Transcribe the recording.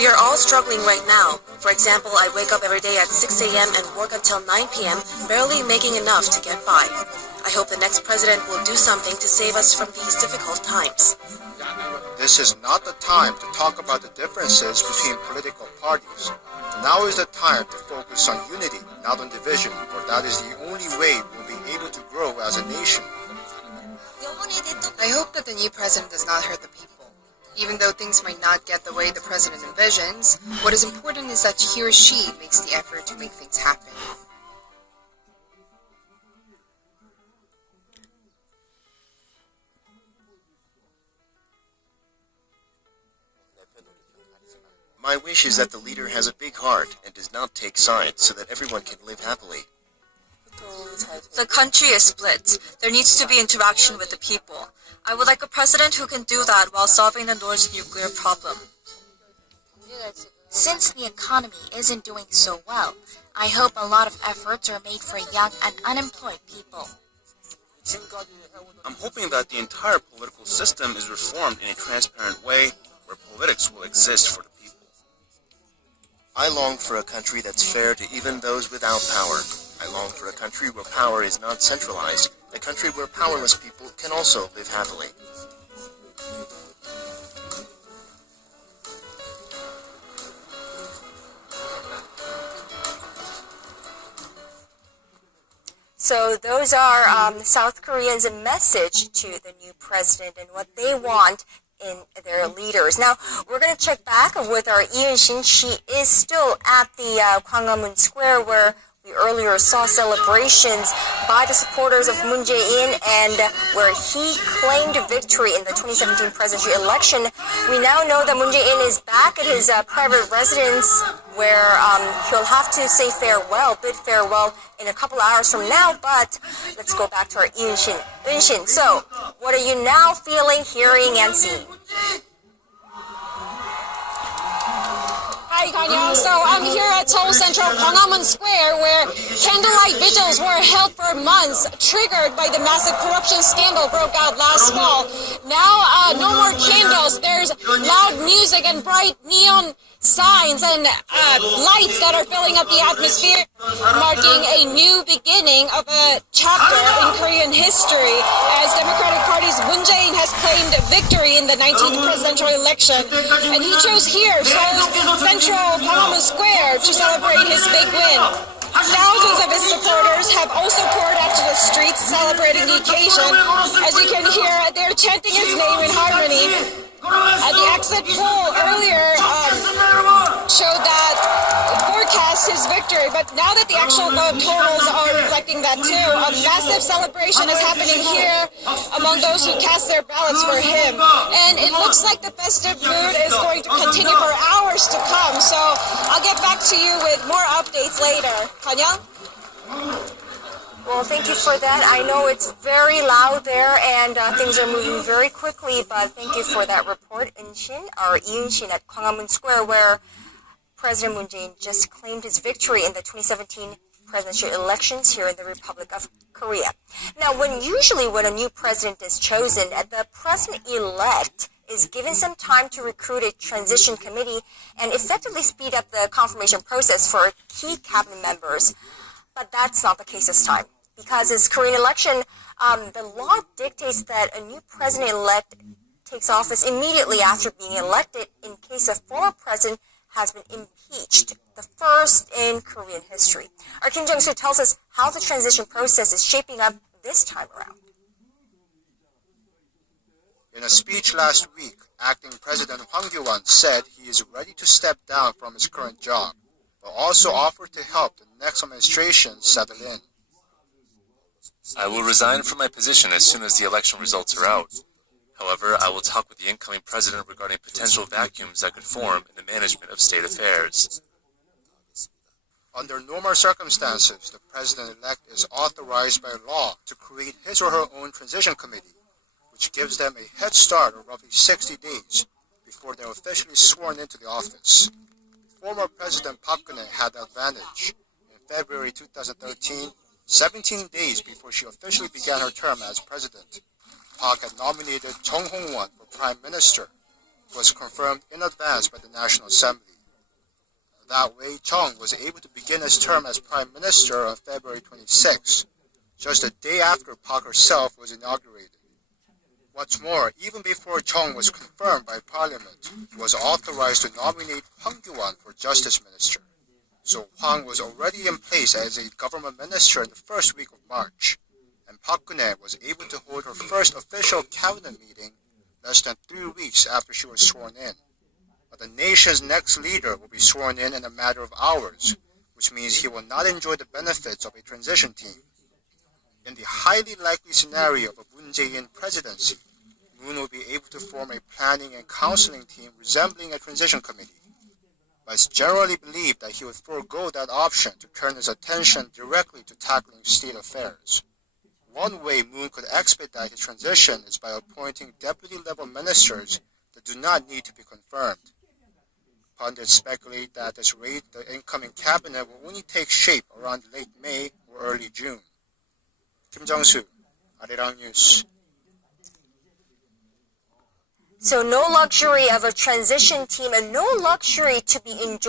We are all struggling right now. For example, I wake up every day at 6 a.m. and work until 9 p.m., barely making enough to get by. I hope the next president will do something to save us from these difficult times. This is not the time to talk about the differences between political parties. Now is the time to focus on unity, not on division, for that is the only way we'll be able to grow as a nation. I hope that the new president does not hurt the people. Even though things might not get the way the president envisions, what is important is that he or she makes the effort to make things happen. My wish is that the leader has a big heart and does not take sides so that everyone can live happily. The country is split. There needs to be interaction with the people. I would like a president who can do that while solving the North's nuclear problem. Since the economy isn't doing so well, I hope a lot of efforts are made for young and unemployed people. I'm hoping that the entire political system is reformed in a transparent way where politics will exist for the people. I long for a country that's fair to even those without power. I long for a country where power is not centralized, a country where powerless people can also live happily. So those are South Koreans' message to the new president and what they want in their leaders. Now, we're going to check back with our Yoon-shin. She is still at the Gwanghwamun Square where we earlier saw celebrations by the supporters of Moon Jae-in and where he claimed victory in the 2017 presidential election. We now know that Moon Jae-in is back at his private residence where he'll have to say farewell, bid farewell in a couple hours from now, but let's go back to our Yoon-shin. Yoon-shin, so what are you now feeling, hearing, and seeing? Hi, Kanya. So I'm here at Seoul Central Gwanghwamun Square where candlelight vigils were held for months, triggered by the massive corruption scandal broke out last fall. Now, no more candles. There's loud music and bright neon signs and lights that are filling up the atmosphere, marking a new beginning of a chapter in Korean history as Democratic Party's Moon Jae-in has claimed victory in the 19th presidential election. And he chose here, Seoul's Central Gwanghwamun Square, to celebrate his big win. Thousands of his supporters have also poured out to the streets celebrating the occasion. As you can hear, they're chanting his name in harmony. The exit poll earlier showed that it forecast his victory, but now that the actual vote totals are reflecting that too, a massive celebration is happening here among those who cast their ballots for him. And it looks like the festive mood is going to continue for hours to come, so I'll get back to you with more updates later. Kanya? Well, thank you for that. I know it's very loud there and things are moving very quickly, but thank you for that report, Yoon-shin, or Yoon-shin at Gwanghwamun Square, where President Moon Jae-in just claimed his victory in the 2017 presidential elections here in the Republic of Korea. Now, usually when a new president is chosen, the president-elect is given some time to recruit a transition committee and effectively speed up the confirmation process for key cabinet members. But that's not the case this time. Because this Korean election, the law dictates that a new president-elect takes office immediately after being elected in case a former president has been impeached, the first in Korean history. Our Kim Jung-soo tells us how the transition process is shaping up this time around. In a speech last week, acting President Hwang Kyo-won said he is ready to step down from his current job, but also offered to help the next administration settle in. I will resign from my position as soon as the election results are out. However, I will talk with the incoming president regarding potential vacuums that could form in the management of state affairs. Under normal circumstances, the president-elect is authorized by law to create his or her own transition committee, which gives them a head start of roughly 60 days before they're officially sworn into the office. Former President Park Geun-hye had the advantage. In February 2013, 17 days before she officially began her term as president, Park had nominated Chung Hong-won for prime minister, who was confirmed in advance by the National Assembly. That way, Chung was able to begin his term as Prime Minister on February 26, just a day after Park herself was inaugurated. What's more, even before Chung was confirmed by Parliament, he was authorized to nominate Hwang Kyo-won for Justice Minister. So Hwang was already in place as a government minister in the first week of March, and Park Geun-hye was able to hold her first official cabinet meeting less than 3 weeks after she was sworn in. But the nation's next leader will be sworn in a matter of hours, which means he will not enjoy the benefits of a transition team. In the highly likely scenario of a Moon Jae-in presidency, Moon will be able to form a planning and counseling team resembling a transition committee. But it's generally believed that he would forego that option to turn his attention directly to tackling state affairs. One way Moon could expedite his transition is by appointing deputy-level ministers that do not need to be confirmed. Pundits speculate that at this rate, the incoming cabinet will only take shape around late May or early June. Kim Jung-soo, Arirang News. So no luxury of a transition team and no luxury to be enjoyed.